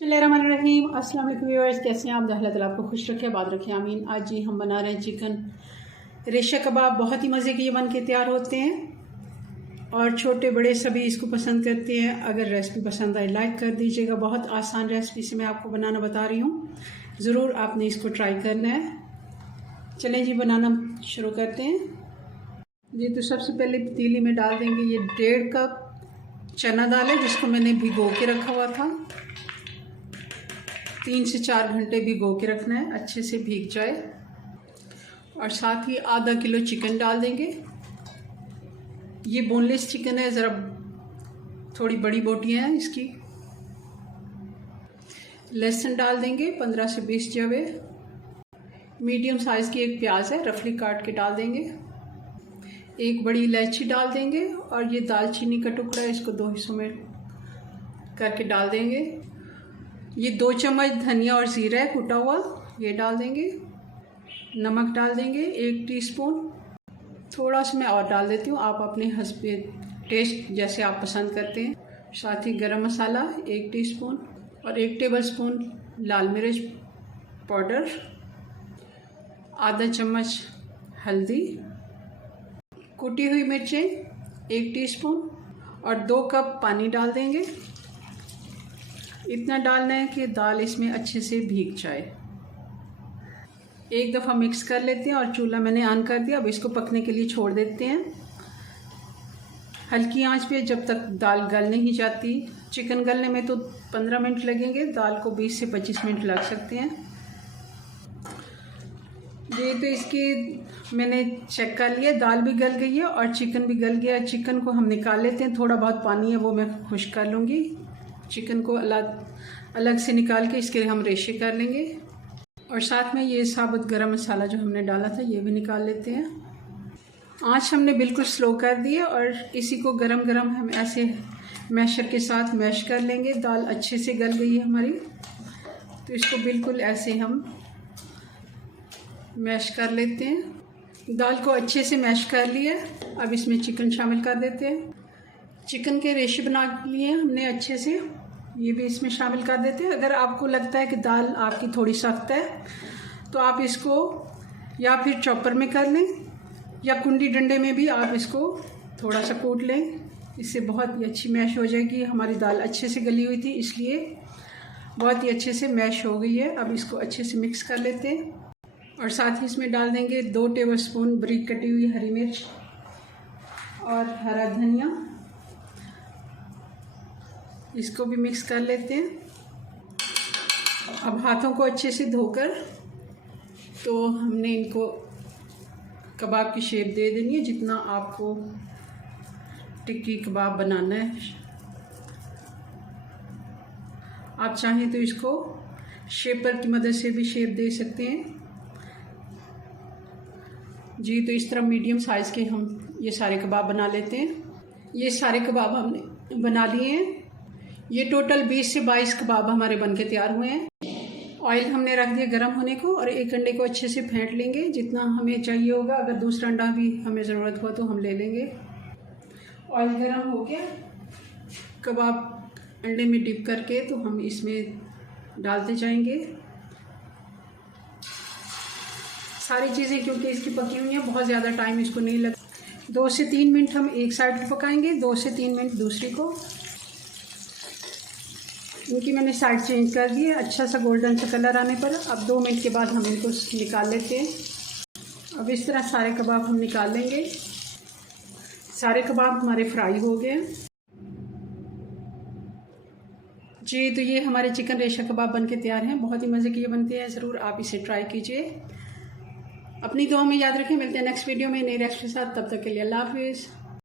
बिस्मिल्लाहिर्रहमानिर्रहीम। अस्सलाम वालेकुम व्यूअर्स, कैसे हैं आप? अल्लाह ताला आपको खुश रखे, आबाद रखे, आमीन। आज जी हम बना रहे हैं चिकन रेशा कबाब। बहुत ही मज़े के ये बन के तैयार होते हैं और छोटे बड़े सभी इसको पसंद करते हैं। अगर रेसिपी पसंद आए लाइक कर दीजिएगा। बहुत आसान रेसिपी से मैं आपको बनाना बता रही हूँ, ज़रूर आपने इसको ट्राई करना है। चलें जी, बनाना शुरू करते हैं। जी तो सबसे पहले पतीली में डाल देंगे ये 1.5 कप चना दाल है, जिसको मैंने भिगो के रखा हुआ था। 3 से 4 घंटे भिगो के रखना है, अच्छे से भीग जाए। और साथ ही आधा किलो चिकन डाल देंगे। ये बोनलेस चिकन है, ज़रा थोड़ी बड़ी बोटियाँ हैं इसकी। लहसुन डाल देंगे 15 से 20 जवे। मीडियम साइज़ की एक प्याज है, रफली काट के डाल देंगे। एक बड़ी इलायची डाल देंगे और ये दालचीनी का टुकड़ा है, इसको 2 हिस्सों में करके डाल देंगे। ये 2 चम्मच धनिया और ज़ीरा है कुटा हुआ, ये डाल देंगे। नमक डाल देंगे 1 टीस्पून। थोड़ा सा मैं और डाल देती हूँ, आप अपने हस्बे टेस्ट जैसे आप पसंद करते हैं। साथ ही गरम मसाला 1 टीस्पून और 1 टेबलस्पून लाल मिर्च पाउडर, आधा चम्मच हल्दी, कुटी हुई मिर्चें 1 टीस्पून और 2 कप पानी डाल देंगे। इतना डालना है कि दाल इसमें अच्छे से भीग जाए। एक दफ़ा मिक्स कर लेते हैं और चूल्हा मैंने ऑन कर दिया। अब इसको पकने के लिए छोड़ देते हैं हल्की आंच पे, जब तक दाल गल नहीं जाती। चिकन गलने में तो 15 मिनट लगेंगे, दाल को 20 से 25 मिनट लग सकते हैं। ये तो इसकी मैंने चेक कर लिया, दाल भी गल गई है और चिकन भी गल गया। चिकन को हम निकाल लेते हैं, थोड़ा बहुत पानी है वो मैं खुश्क कर लूँगी। चिकन को अलग से निकाल के इसके हम रेशे कर लेंगे। और साथ में ये साबुत गरम मसाला जो हमने डाला था ये भी निकाल लेते हैं। आँच हमने बिल्कुल स्लो कर दी है और इसी को गरम गरम हम ऐसे मैशर के साथ मैश कर लेंगे। दाल अच्छे से गल गई है हमारी, तो इसको बिल्कुल ऐसे हम मैश कर लेते हैं। दाल को अच्छे से मैश कर लिया। अब इसमें चिकन शामिल कर देते हैं। चिकन के रेशे बना लिए हमने अच्छे से, ये भी इसमें शामिल कर देते हैं। अगर आपको लगता है कि दाल आपकी थोड़ी सख्त है तो आप इसको या फिर चॉपर में कर लें या कुंडी डंडे में भी आप इसको थोड़ा सा कूट लें, इससे बहुत ही अच्छी मैश हो जाएगी। हमारी दाल अच्छे से गली हुई थी, इसलिए बहुत ही अच्छे से मैश हो गई है। अब इसको अच्छे से मिक्स कर लेते हैं और साथ ही इसमें डाल देंगे 2 टेबलस्पून बारीक कटी हुई हरी मिर्च और हरा धनिया। इसको भी मिक्स कर लेते हैं। अब हाथों को अच्छे से धोकर तो हमने इनको कबाब की शेप दे देनी है, जितना आपको टिक्की कबाब बनाना है। आप चाहें तो इसको शेपर की मदद से भी शेप दे सकते हैं जी। तो इस तरह मीडियम साइज़ के हम ये सारे कबाब बना लेते हैं। ये सारे कबाब हमने बना लिए हैं। ये टोटल 20 से 22 कबाब हमारे बनके तैयार हुए हैं। ऑयल हमने रख दिया गर्म होने को और एक अंडे को अच्छे से फेंट लेंगे जितना हमें चाहिए होगा। अगर दूसरा अंडा भी हमें ज़रूरत हो तो हम ले लेंगे। ऑयल गर्म हो गया, कबाब अंडे में डिप करके तो हम इसमें डालते जाएंगे सारी चीज़ें, क्योंकि इसकी पकी हुई है, बहुत ज़्यादा टाइम इसको नहीं लग। 2 से 3 मिनट हम एक साइड पर पकाएंगे, 2 से 3 मिनट दूसरी को। इनकी मैंने साइड चेंज कर दी है अच्छा सा गोल्डन सा कलर आने पर। अब 2 मिनट के बाद हम इनको निकाल लेते हैं। अब इस तरह सारे कबाब हम निकाल लेंगे। सारे कबाब हमारे फ्राई हो गए जी। तो ये हमारे चिकन रेशा कबाब बनके तैयार हैं। बहुत ही मज़े के ये बनते हैं, ज़रूर आप इसे ट्राई कीजिए। अपनी दुआ में याद रखें। मिलते हैं नेक्स्ट वीडियो में नई रेसिपी के साथ, तब तक के लिए अल्लाह हाफिज़।